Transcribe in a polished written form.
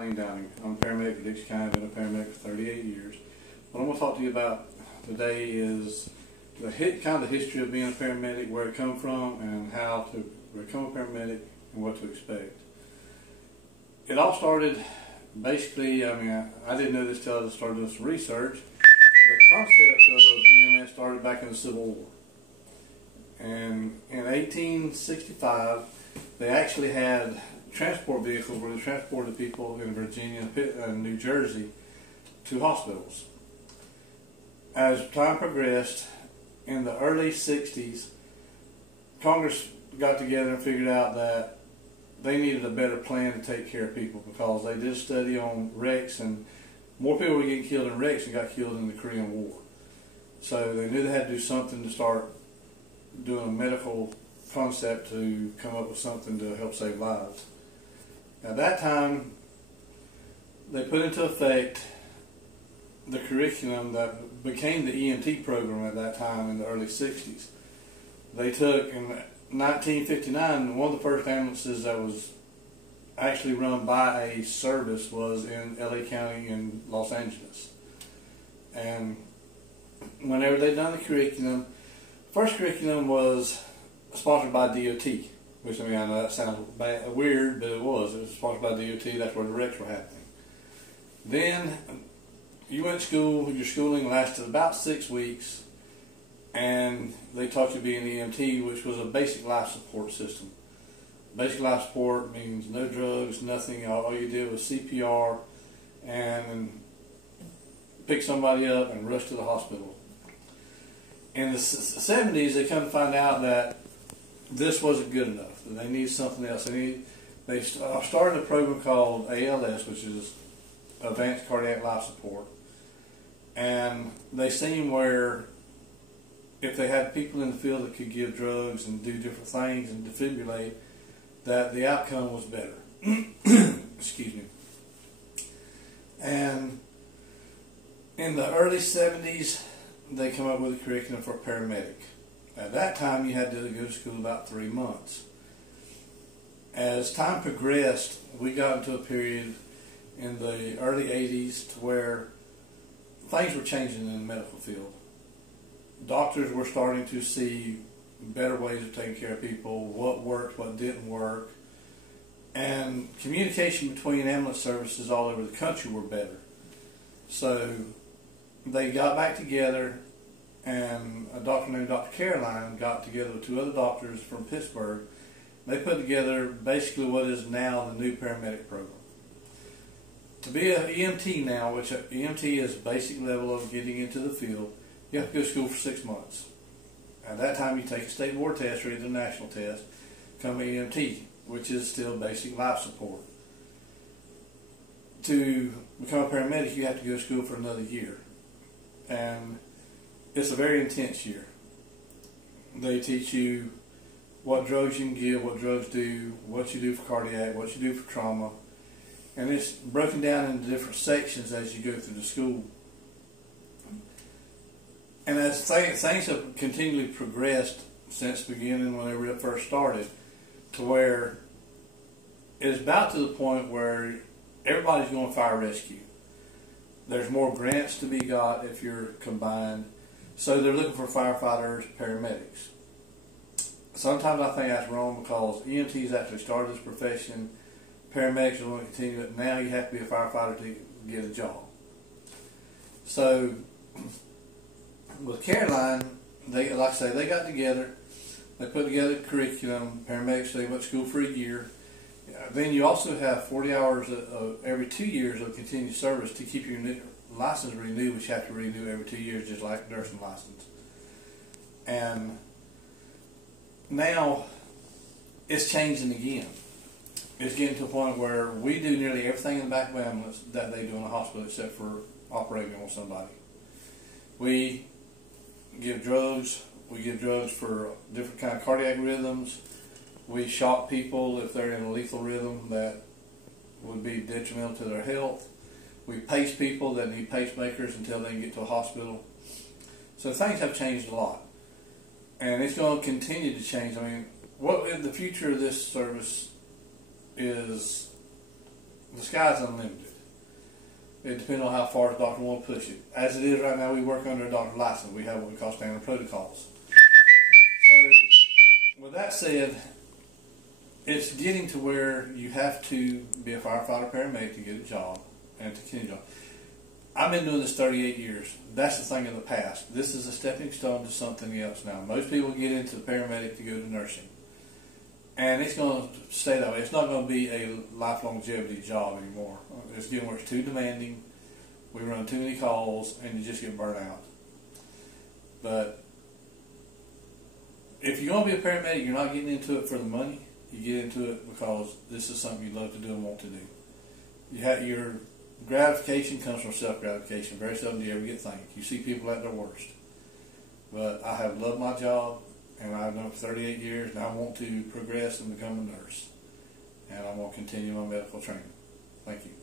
I'm a paramedic at Dixie County. I've been a paramedic for 38 years. What I'm going to talk to you about today is the history of being a paramedic, where it come from, and how to become a paramedic and what to expect. It all started, basically, I didn't know this till I started doing some research. The concept of EMS started back in the Civil War. And in 1865, they actually had transport vehicles where they transported people in Virginia and New Jersey to hospitals. As time progressed, in the early 60s, Congress got together and figured out that they needed a better plan to take care of people, because they did a study on wrecks, and more people were getting killed in wrecks than got killed in the Korean War. So they knew they had to do something to start doing a medical concept to come up with something to help save lives. At that time, they put into effect the curriculum that became the EMT program at that time in the early 60s. They took, in 1959, one of the first ambulances that was actually run by a service was in LA County in Los Angeles. And whenever they done the curriculum, first curriculum was sponsored by DOT, which, I know that sounds weird, but it was sponsored by DOT. That's where the wrecks were happening. Then you went to school. Your schooling lasted about 6 weeks, and they taught you to be an EMT, which was a basic life support system. Basic life support means no drugs, nothing. All you did was CPR and pick somebody up and rush to the hospital. In the 70s, they come to find out that this wasn't good enough. That they needed something else. They started a program called ALS, which is Advanced Cardiac Life Support. And they seen where if they had people in the field that could give drugs and do different things and defibrillate, that the outcome was better. Excuse me. And in the early 70s, they come up with a curriculum for a paramedic. At that time, you had to go to school about 3 months. As time progressed, we got into a period in the early 80s to where things were changing in the medical field. Doctors were starting to see better ways of taking care of people, what worked, what didn't work, and communication between ambulance services all over the country were better. So they got back together, and a doctor named Dr. Caroline got together with 2 other doctors from Pittsburgh. They put together basically what is now the new paramedic program. To be an EMT now, which EMT is basic level of getting into the field, you have to go to school for 6 months. At that time, you take a state board test or either a national test, become an EMT, which is still basic life support. To become a paramedic, you have to go to school for another year. And it's a very intense year. They teach you what drugs you can give, what drugs do, what you do for cardiac, what you do for trauma. And it's broken down into different sections as you go through the school. And as things have continually progressed since the beginning, whenever it first started, to where it's about to the point where everybody's going fire rescue. There's more grants to be got if you're combined. So they're looking for firefighters, paramedics. Sometimes I think that's wrong, because EMTs actually started this profession. Paramedics are going to continue it. Now you have to be a firefighter to get a job. So with Caroline, like I say, they got together. They put together a curriculum. Paramedics, they went to school for a year. Then you also have 40 hours every 2 years of continued service to keep your license renewed, which you have to renew every 2 years, just like a nursing license. And now it's changing again. It's getting to a point where we do nearly everything in the back of an ambulance that they do in a hospital, except for operating on somebody. We give drugs. We give drugs for different kind of cardiac rhythms. We shock people if they're in a lethal rhythm that would be detrimental to their health. We pace people that need pacemakers until they can get to a hospital. So things have changed a lot. And it's going to continue to change. What the future of this service is the sky's unlimited. It depends on how far the doctor wants to push it. As it is right now, we work under a doctor's license. We have what we call standard protocols. So, with that said, it's getting to where you have to be a firefighter paramedic to get a job and to continue a job. I've been doing this 38 years. That's the thing of the past. This is a stepping stone to something else now. Most people get into paramedic to go to nursing. And it's going to stay that way. It's not going to be a life longevity job anymore. It's getting where it's too demanding. We run too many calls and you just get burnt out. But if you're going to be a paramedic, you're not getting into it for the money. You get into it because this is something you love to do and want to do. You have your gratification comes from self-gratification. Very seldom do you ever get thanked. You see people at their worst. But I have loved my job, and I've done it for 38 years, and I want to progress and become a nurse. And I want to continue my medical training. Thank you.